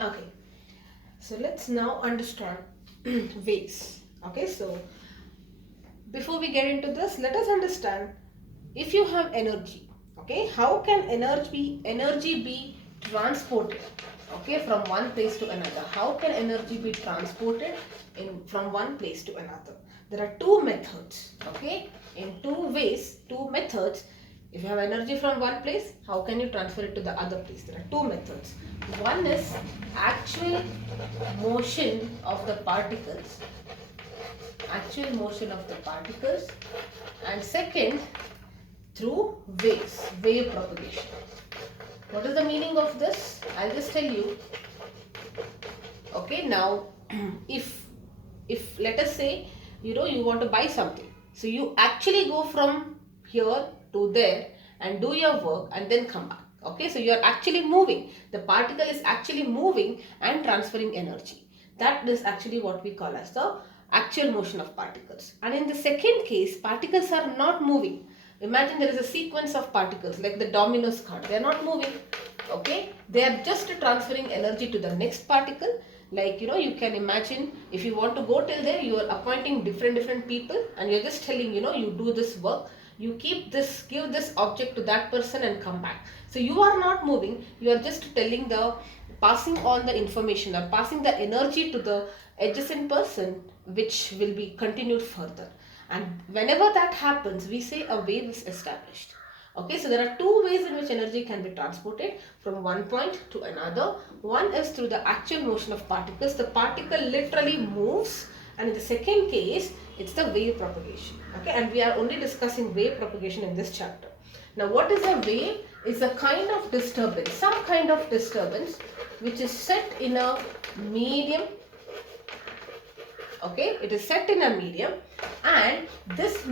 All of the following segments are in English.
Okay, so let's now understand waves. Okay, so before we get into this, let us understand if you have energy, okay, how can energy be transported, okay, from one place to another? How can energy be transported from one place to another? There are two methods, okay, in two ways, two methods. If you have energy from one place, how can you transfer it to the other place? There are two methods. One is actual motion of the particles, actual motion of the particles, and second, through waves, wave propagation. What is the meaning of this? I'll just tell you. Okay, now if let us say, you want to buy something, so you actually go from here to there and do your work and then come back. Okay, so you are actually moving, the particle is actually moving and transferring energy. That is actually what we call as the actual motion of particles. And in the second case, particles are not moving. Imagine there is a sequence of particles like the dominoes card, they are not moving. Okay, they are just transferring energy to the next particle. Like, you can imagine, if you want to go till there, you are appointing different people and you're just telling, you do this work, you give this object to that person and come back. So you are not moving, you are just telling the passing on the information or passing the energy to the adjacent person, which will be continued further. And whenever that happens, we say a wave is established. Okay, so there are two ways in which energy can be transported from one point to another. One is through the actual motion of particles. The particle literally moves, and in the second case, it's the wave propagation. Okay, and we are only discussing wave propagation in this chapter. Now, what is a wave? It's a kind of disturbance, some kind of disturbance which is set in a medium. Okay, it is set in a medium, and this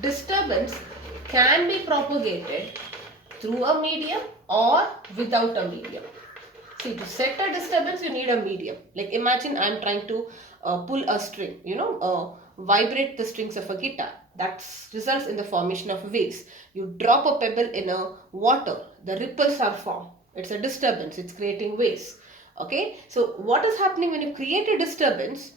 disturbance can be propagated through a medium or without a medium. See, to set a disturbance, you need a medium. Like, imagine I'm trying to pull a string, vibrate the strings of a guitar. That results in the formation of waves. You drop a pebble in a water, the ripples are formed. It's a disturbance, it's creating waves. Okay, so what is happening when you create a disturbance?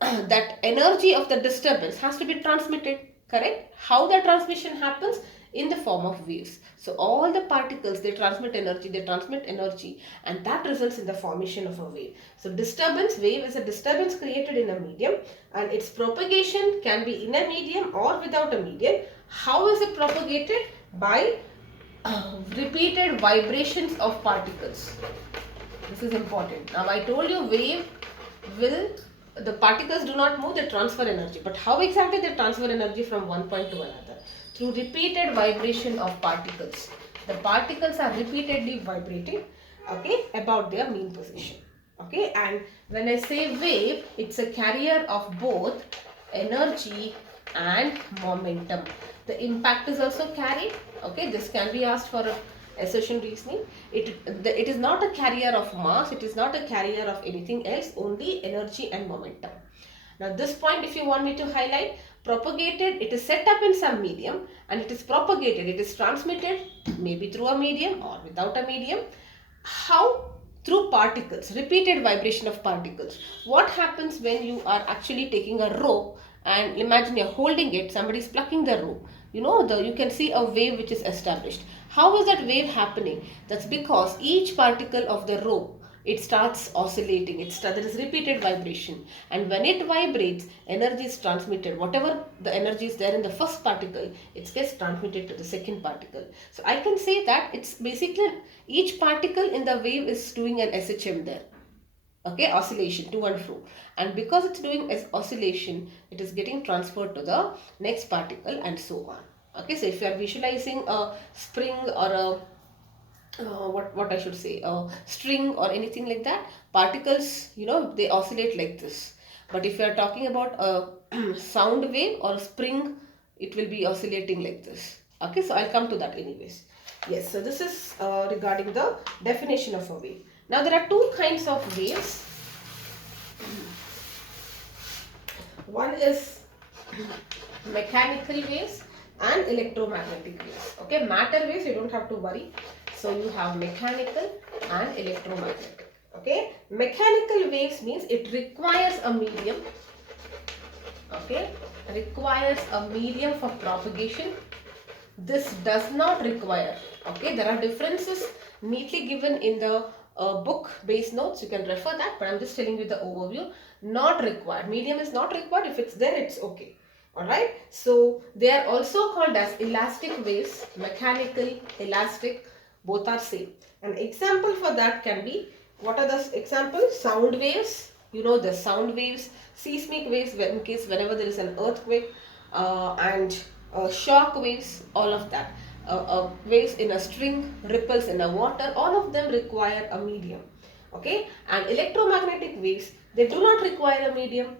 That energy of the disturbance has to be transmitted, correct? How the transmission happens? In the form of waves. So all the particles, they transmit energy, and that results in the formation of a wave. So wave is a disturbance created in a medium, and its propagation can be in a medium or without a medium. How is it propagated? By repeated vibrations of particles. This is important. Now I told you wave will, the particles do not move, they transfer energy. But how exactly they transfer energy from one point to another? Through repeated vibration of particles. The particles are repeatedly vibrating, okay, about their mean position. Okay, and when I say wave, it's a carrier of both energy and momentum. The impact is also carried. Okay, this can be asked for a assertion reasoning. It is not a carrier of mass, it is not a carrier of anything else, only energy and momentum. Now this point, if you want me to highlight, propagated, it is set up in some medium and it is propagated, it is transmitted maybe through a medium or without a medium. How? Through particles, repeated vibration of particles. What happens when you are actually taking a rope and imagine you're holding it, somebody is plucking the rope. You can see a wave which is established. How is that wave happening? That's because each particle of the rope, it starts oscillating. There is repeated vibration, and when it vibrates, energy is transmitted. Whatever the energy is there in the first particle, it gets transmitted to the second particle. So I can say that it's basically each particle in the wave is doing an SHM there. Okay, oscillation to and fro, and because it's doing oscillation, it is getting transferred to the next particle and so on. Okay, so if you are visualizing a spring or a what I should say, a string or anything like that, particles, they oscillate like this. But if you are talking about a sound wave or a spring, it will be oscillating like this. Okay, so I'll come to that anyways. Yes, so this is regarding the definition of a wave. Now there are two kinds of waves. One is mechanical waves, and electromagnetic waves. Okay, matter waves you don't have to worry. So you have mechanical and electromagnetic. Okay, mechanical waves means it requires a medium. Okay, requires a medium for propagation. This does not require. Okay, there are differences neatly given in the book base notes. You can refer that, but I'm just telling you the overview. Not required. Medium is not required. If it's there, it's okay. Alright, so they are also called as elastic waves, mechanical, elastic, both are same. An example for that can be, what are the examples? Sound waves, you know the sound waves, seismic waves in case whenever there is an earthquake, and shock waves, all of that. Waves in a string, ripples in a water, all of them require a medium. Okay, and electromagnetic waves, they do not require a medium.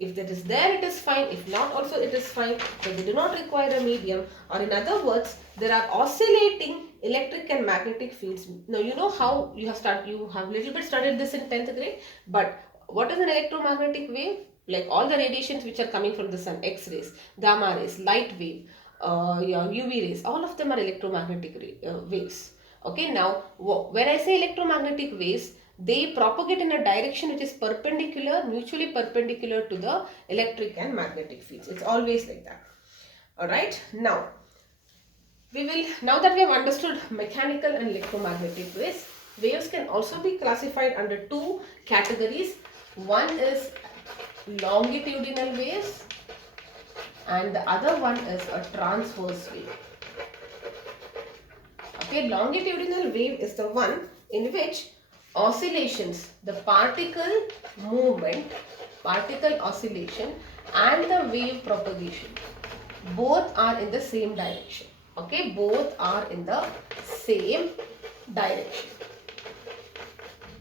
If that is there, it is fine. If not, also it is fine. So they do not require a medium. Or in other words, there are oscillating electric and magnetic fields. Now you know how you have little bit studied this in 10th grade. But what is an electromagnetic wave? Like all the radiations which are coming from the sun, X-rays, gamma rays, light wave, UV rays, all of them are electromagnetic waves. Okay, now when I say electromagnetic waves, they propagate in a direction which is perpendicular, mutually perpendicular to the electric and magnetic fields. It's always like that. Alright, now now that we have understood mechanical and electromagnetic waves, waves can also be classified under two categories. One is longitudinal waves and the other one is a transverse wave. Okay, longitudinal wave is the one in which oscillations, the particle movement, particle oscillation and the wave propagation, both are in the same direction. Okay, both are in the same direction.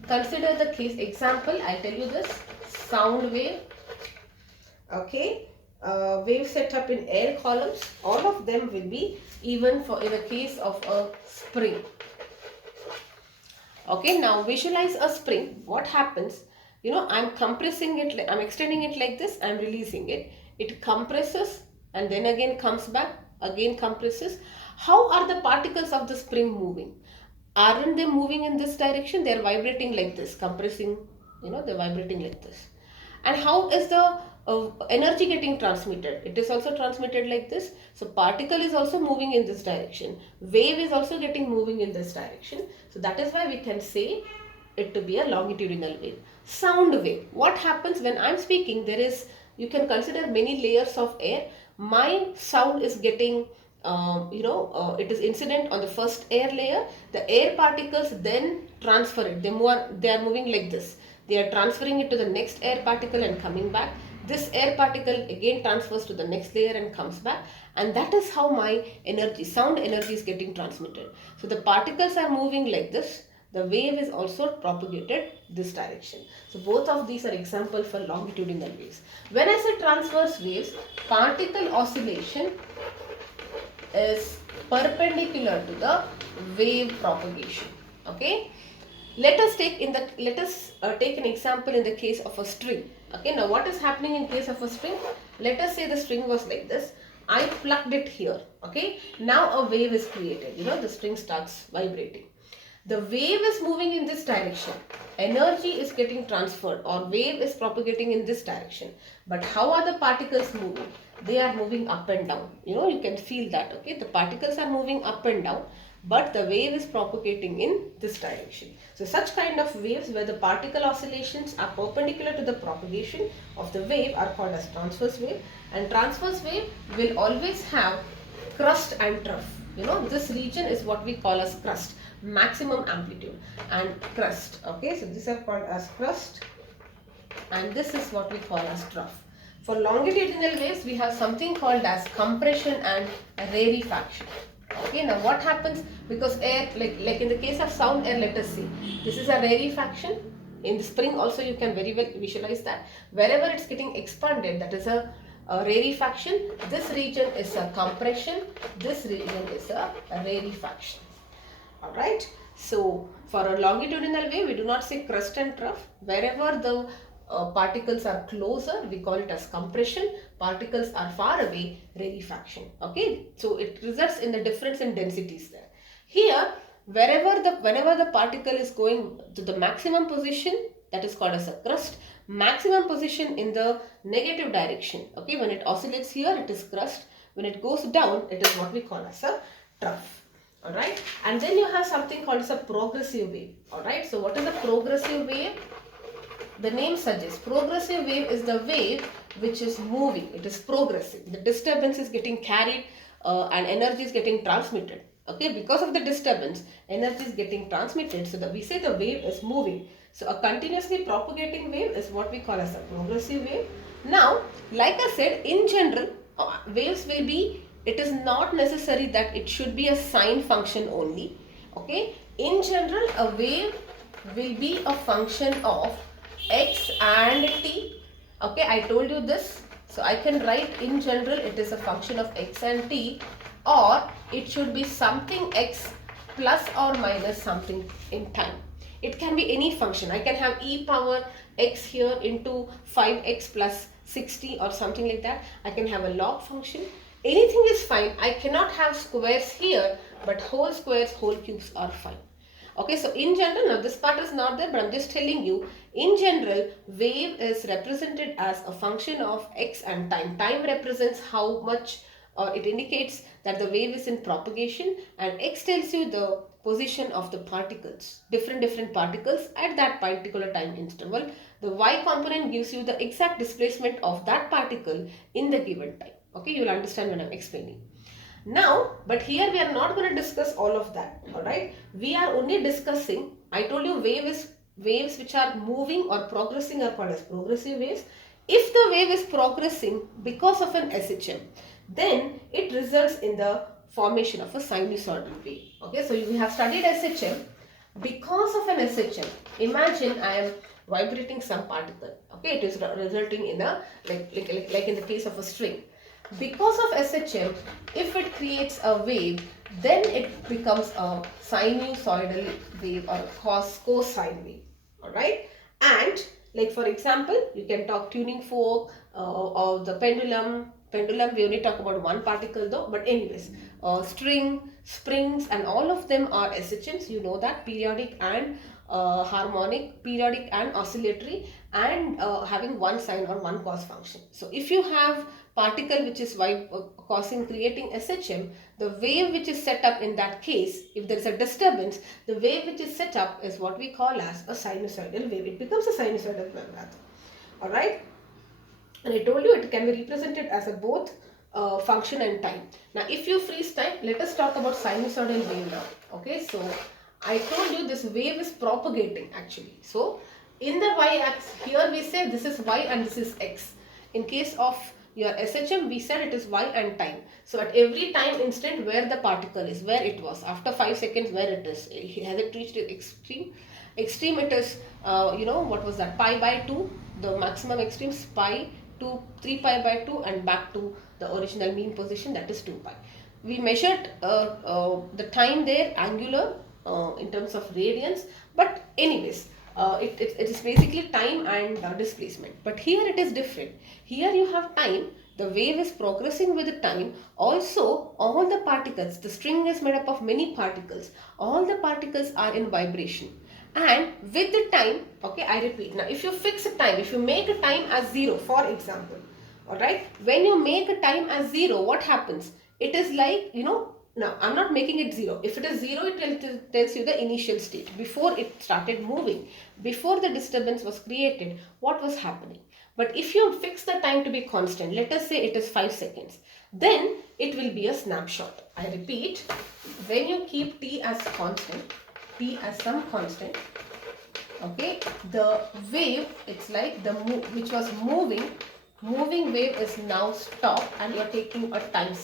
Consider the case example, I'll tell you this, sound wave. Okay, wave set up in air columns, all of them will be even for in the case of a spring. Okay, now visualize a spring. What happens? You know, I'm compressing it, I'm extending it like this, I'm releasing it. It compresses and then again comes back, again compresses. How are the particles of the spring moving? Aren't they moving in this direction? They are vibrating like this, compressing, you know, they're vibrating like this. And how is the energy getting transmitted? It is also transmitted like this. So particle is also moving in this direction. Wave is also getting moving in this direction. So that is why we can say it to be a longitudinal wave. Sound wave. What happens when I'm speaking? There is, you can consider many layers of air. My sound is getting it is incident on the first air layer. The air particles then transfer it. They are moving like this. They are transferring it to the next air particle and coming back. This air particle again transfers to the next layer and comes back, and that is how my energy, sound energy, is getting transmitted. So the particles are moving like this. The wave is also propagated this direction. So both of these are example for longitudinal waves. When I say transverse waves, particle oscillation is perpendicular to the wave propagation. Okay, let us take an example in the case of a string. Okay, now what is happening in case of a string? Let us say the string was like this. I plugged it here. Okay, now a wave is created. You know, the string starts vibrating. The wave is moving in this direction. Energy is getting transferred, or wave is propagating in this direction. But how are the particles moving? They are moving up and down. You know, you can feel that. Okay, the particles are moving up and down, but the wave is propagating in this direction. So such kind of waves where the particle oscillations are perpendicular to the propagation of the wave are called as transverse wave. And transverse wave will always have crust and trough. You know, this region is what we call as crust, maximum amplitude, and crust. Okay, so these are called as crust and this is what we call as trough. For longitudinal waves, we have something called as compression and rarefaction. Okay, now what happens? Because air, like in the case of sound air, let us see, this is a rarefaction. In the spring also you can very well visualize that. Wherever it's getting expanded, that is a rarefaction. This region is a compression. This region is a rarefaction. Alright. So for a longitudinal wave, we do not say crust and trough. Wherever the particles are closer, we call it as compression. Particles are far away, rarefaction. Okay, so it results in the difference in densities there. Here, whenever the particle is going to the maximum position, that is called as a crust. Maximum position in the negative direction. Okay, when it oscillates here, it is crust. When it goes down, it is what we call as a trough. Alright, and then you have something called as a progressive wave. Alright, so what is a progressive wave? The name suggests progressive wave is the wave which is moving. It is progressive. The disturbance is getting carried and energy is getting transmitted. Okay, because of the disturbance, energy is getting transmitted. So we say the wave is moving. So a continuously propagating wave is what we call as a progressive wave. Now, like I said, in general, waves will be, it is not necessary that it should be a sine function only. Okay, in general, a wave will be a function of x and t. Okay, I told you this. So I can write in general it is a function of x and t, or it should be something x plus or minus something in time. It can be any function. I can have e power x here into 5x plus 60 or something like that. I can have a log function. Anything is fine. I cannot have squares here, but whole squares, whole cubes are fine. Okay, so in general, now this part is not there, but I'm just telling you, in general, wave is represented as a function of x and time. Time represents how much, it indicates that the wave is in propagation, and x tells you the position of the particles, different particles at that particular time interval. The y component gives you the exact displacement of that particle in the given time. Okay, you will understand when I'm explaining. Now, but here we are not going to discuss all of that. Alright, we are only discussing, I told you waves which are moving or progressing are called as progressive waves. If the wave is progressing because of an SHM, then it results in the formation of a sinusoidal wave. Okay, so we have studied SHM. Because of an SHM, imagine I am vibrating some particle. Okay, it is resulting in a, like in the case of a string. Because of SHM, if it creates a wave, then it becomes a sinusoidal wave or cosine wave. Alright, and like for example, you can talk tuning fork or the pendulum. Pendulum, we only talk about one particle though, but anyways, string, springs, and all of them are SHMs. You know that, periodic and harmonic, periodic and oscillatory, and having one sine or one cos function. So if you have particle which is creating SHM, the wave which is set up in that case, if there is a disturbance, the wave which is set up is what we call as a sinusoidal wave. It becomes a sinusoidal wave rather. Alright, and I told you it can be represented as a both function and time. Now if you freeze time, let us talk about sinusoidal wave now. Okay, so I told you this wave is propagating actually. So in the y-axis, here we say this is y and this is x. In case of your SHM, we said it is y and time. So at every time instant where the particle is, where it was, after 5 seconds where it is, has it reached its extreme? Extreme it is, what was that, pi by 2, the maximum extreme is pi to 3 pi by 2 and back to the original mean position, that is 2 pi. We measured the time there, angular, in terms of radians, but anyways, it is basically time and displacement. But here it is different. Here you have time, the wave is progressing with the time. Also, all the particles, the string is made up of many particles. All the particles are in vibration. And with the time, okay, I repeat. Now, if you fix a time, if you make a time as 0, for example, alright, when you make a time as 0, what happens? It is like, now, I'm not making it 0. If it is 0, it tells you the initial state. Before it started moving, before the disturbance was created, what was happening. But if you fix the time to be constant, let us say it is 5 seconds, then it will be a snapshot. I repeat, when you keep t as constant, t as some constant, okay, the wave, it's like the which was moving wave is now stopped and you are taking a time,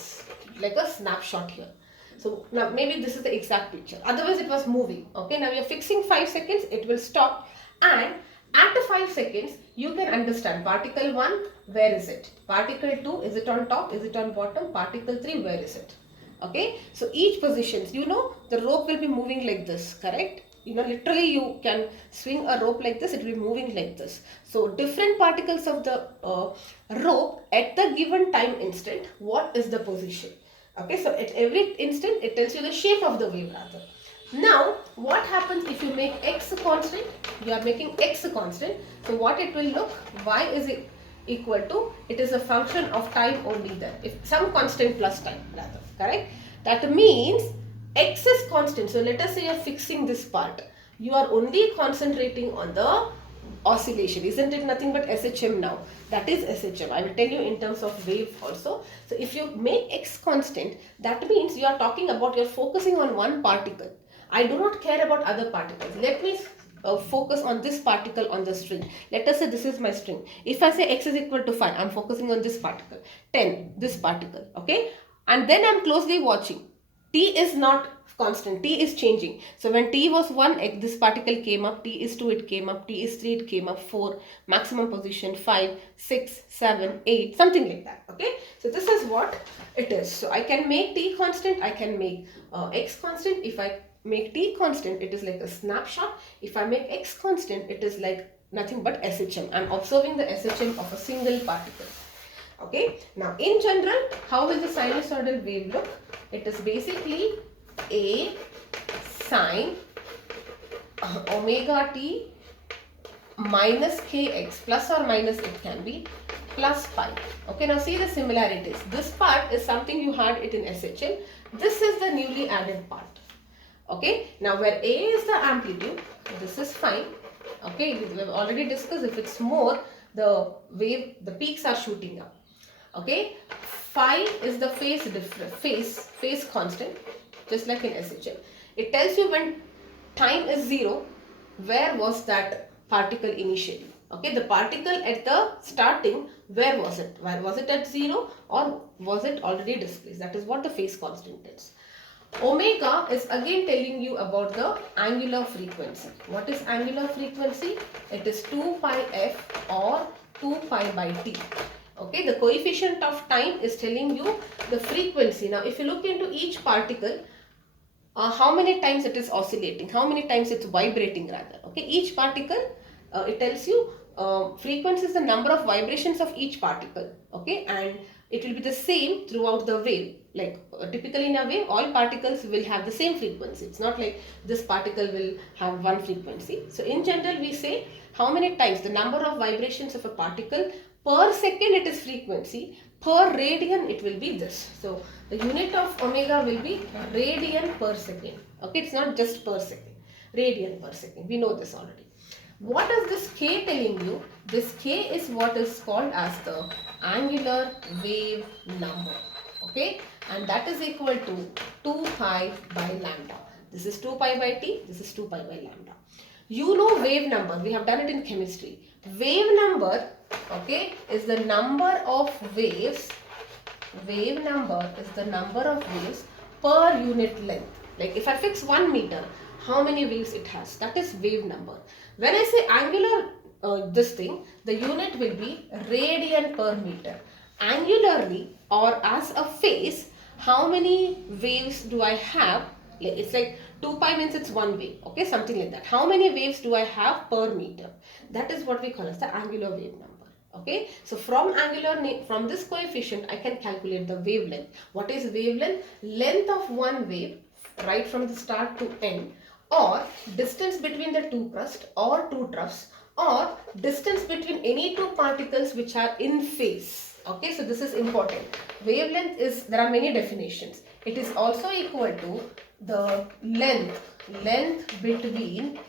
like a snapshot here. So now maybe this is the exact picture. Otherwise it was moving. Okay, now you're fixing 5 seconds, it will stop, and after 5 seconds you can understand particle 1, where is it? Particle 2, is it on top? Is it on bottom? Particle 3, where is it? Okay, so each positions, the rope will be moving like this, correct? literally you can swing a rope like this, it will be moving like this. So different particles of the rope at the given time instant, what is the position? Okay, so at every instant it tells you the shape of the wave rather. Now what happens if you make x constant? You are making x constant, so what it will look, y is equal to, it is a function of time only then, if some constant plus time rather, correct? That means x is constant. So let us say you are fixing this part, you are only concentrating on the oscillation, isn't it? Nothing but SHM now, that is SHM. I will tell you in terms of wave also. So if you make x constant, that means you are talking about, you are focusing on one particle. I do not care about other particles. Let me focus on this particle on the string. Let us say this is my string. If I say x is equal to 5, I am focusing on this particle. 10, this particle, okay? And then I am closely watching. T is not constant, T is changing. So when T was 1, this particle came up, T is 2, it came up, T is 3, it came up, 4, maximum position, 5, 6, 7, 8, something like that, okay? So this is what it is. So I can make T constant, I can make x constant. If I make T constant, it is like a snapshot. If I make x constant, it is like nothing but SHM. I am observing the SHM of a single particle. Okay, now in general, how will the sinusoidal wave look? It is basically a sine omega t minus kx, plus or minus it can be, plus pi. Okay, now see the similarities. This part is something you had it in SHL. This is the newly added part. Okay, now where a is the amplitude, this is fine. Okay, we have already discussed, if it's more, the wave, the peaks are shooting up. Okay, phi is the phase constant, just like in SHL. It tells you when time is 0, where was that particle initially. Okay, the particle at the starting, where was it? Where was it at 0 or was it already displaced? That is what the phase constant is. Omega is again telling you about the angular frequency. What is angular frequency? It is 2 pi f or 2 pi by t. Okay, the coefficient of time is telling you the frequency. Now, if you look into each particle, how many times it is oscillating, how many times it's vibrating rather. Okay, each particle, it tells you frequency is the number of vibrations of each particle. Okay, and it will be the same throughout the wave. Like typically in a wave, all particles will have the same frequency. It's not like this particle will have one frequency. So in general, we say how many times, the number of vibrations of a particle per second, it is frequency. Per radian, it will be this. So the unit of omega will be radian per second. Okay, it's not just per second, radian per second. We know this already. What is this k telling you? This k is what is called as the angular wave number. Okay, and that is equal to 2 pi by lambda. This is 2 pi by t, this is 2 pi by lambda. You know wave number, we have done it in chemistry. Wave number, okay, is the number of waves. Wave number is the number of waves per unit length. Like if I fix 1 meter, how many waves it has? That is wave number. When I say angular, this thing, the unit will be radian per meter. Angularly or as a phase, how many waves do I have? It's like 2 pi means it's 1 wave, okay, something like that. How many waves do I have per meter? That is what we call as the angular wave number. Okay, so from from this coefficient, I can calculate the wavelength. What is wavelength? Length of one wave, right from the start to end, or distance between the two crusts or two troughs, or distance between any two particles which are in phase. Okay, so this is important. Wavelength is, there are many definitions. It is also equal to the length between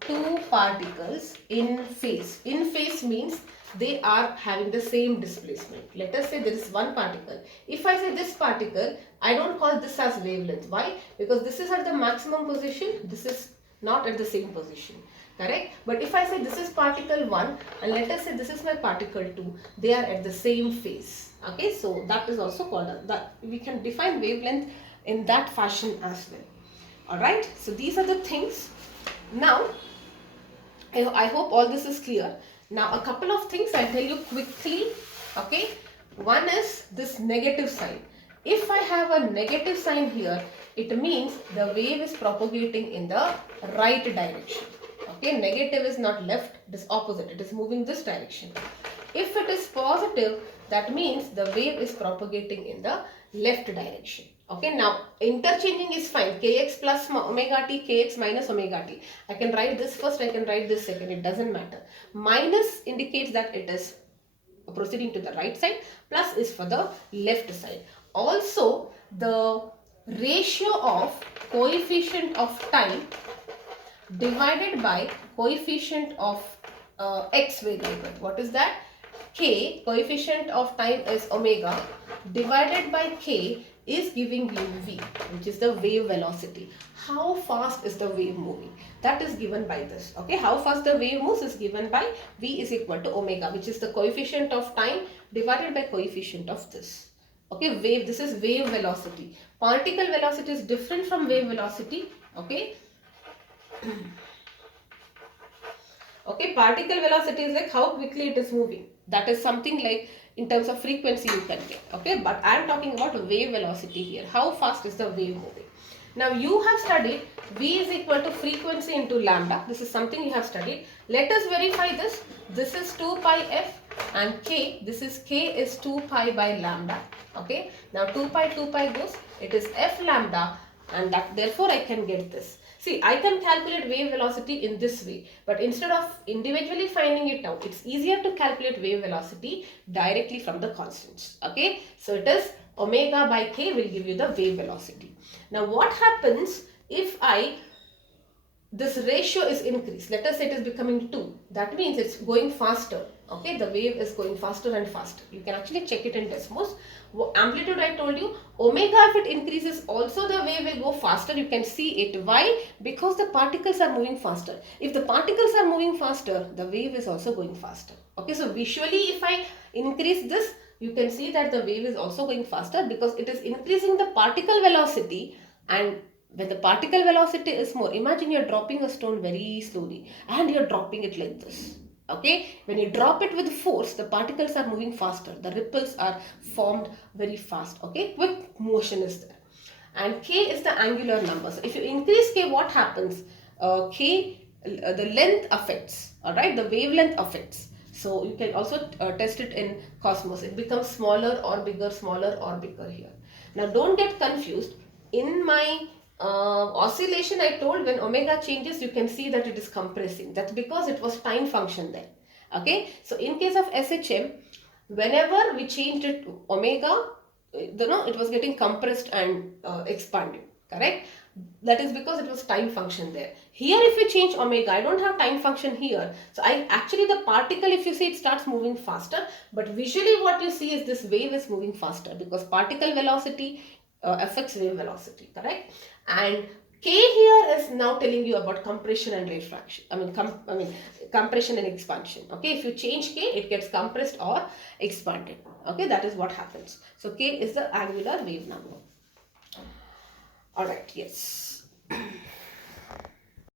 two particles in phase. In phase means they are having the same displacement. Let us say there is one particle. If I say this particle, I don't call this as wavelength. Why? Because this is at the maximum position, this is not at the same position. Correct? But if I say this is particle 1 and let us say this is my particle 2, they are at the same phase. Okay, so that is also called that. We can define wavelength in that fashion as well. Alright, so these are the things. Now, I hope all this is clear. Now, a couple of things I'll tell you quickly. Okay, one is this negative sign. If I have a negative sign here, it means the wave is propagating in the right direction. Okay, negative is not left, it is opposite, it is moving this direction. If it is positive, that means the wave is propagating in the left direction. Okay, now interchanging is fine. Kx plus omega t, kx minus omega t. I can write this first, I can write this second, it doesn't matter. Minus indicates that it is proceeding to the right side, plus is for the left side. Also, the ratio of coefficient of time divided by coefficient of x variable. What is that? K, coefficient of time is omega, divided by k is giving you v, which is the wave velocity. How fast is the wave moving? That is given by this. Okay, how fast the wave moves is given by v is equal to omega, which is the coefficient of time divided by coefficient of this. Okay, wave, this is wave velocity. Particle velocity is different from wave velocity. Okay. Okay, particle velocity is like how quickly it is moving. That is something like in terms of frequency you can get. Okay, but I am talking about wave velocity here. How fast is the wave moving? Now you have studied v is equal to frequency into lambda. This is something you have studied. Let us verify this. This is 2 pi f and k. This is k is 2 pi by lambda. Okay. Now 2 pi goes. It is f lambda, and that therefore I can get this. See, I can calculate wave velocity in this way, but instead of individually finding it out, it's easier to calculate wave velocity directly from the constants. Okay, so it is omega by k will give you the wave velocity. Now what happens if this ratio is increased? Let us say it is becoming 2. That means it's going faster. Okay, the wave is going faster and faster. You can actually check it in Desmos. Amplitude I told you, omega if it increases also the wave will go faster. You can see it. Why? Because the particles are moving faster. If the particles are moving faster, the wave is also going faster. Okay, so visually if I increase this, you can see that the wave is also going faster because it is increasing the particle velocity. And when the particle velocity is more, imagine you're dropping a stone very slowly and you're dropping it like this. Okay, when you drop it with force, the particles are moving faster. The ripples are formed very fast. Okay, quick motion is there. And k is the angular number. So if you increase k, what happens? The length affects. Alright, the wavelength affects. So you can also test it in Cosmos. It becomes smaller or bigger here. Now don't get confused. In my oscillation I told when omega changes you can see that it is compressing. That's because it was time function there. Okay, so in case of SHM, whenever we changed it to omega, it was getting compressed and expanded. Correct? That is because it was time function there. Here if you change omega, I don't have time function here. So the particle, if you see, it starts moving faster. But visually what you see is this wave is moving faster because particle velocity affects wave velocity. Correct? And k here is now telling you about compression and refraction. Compression and expansion. Okay, if you change k, it gets compressed or expanded. Okay, that is what happens. So k is the angular wave number. Alright, yes.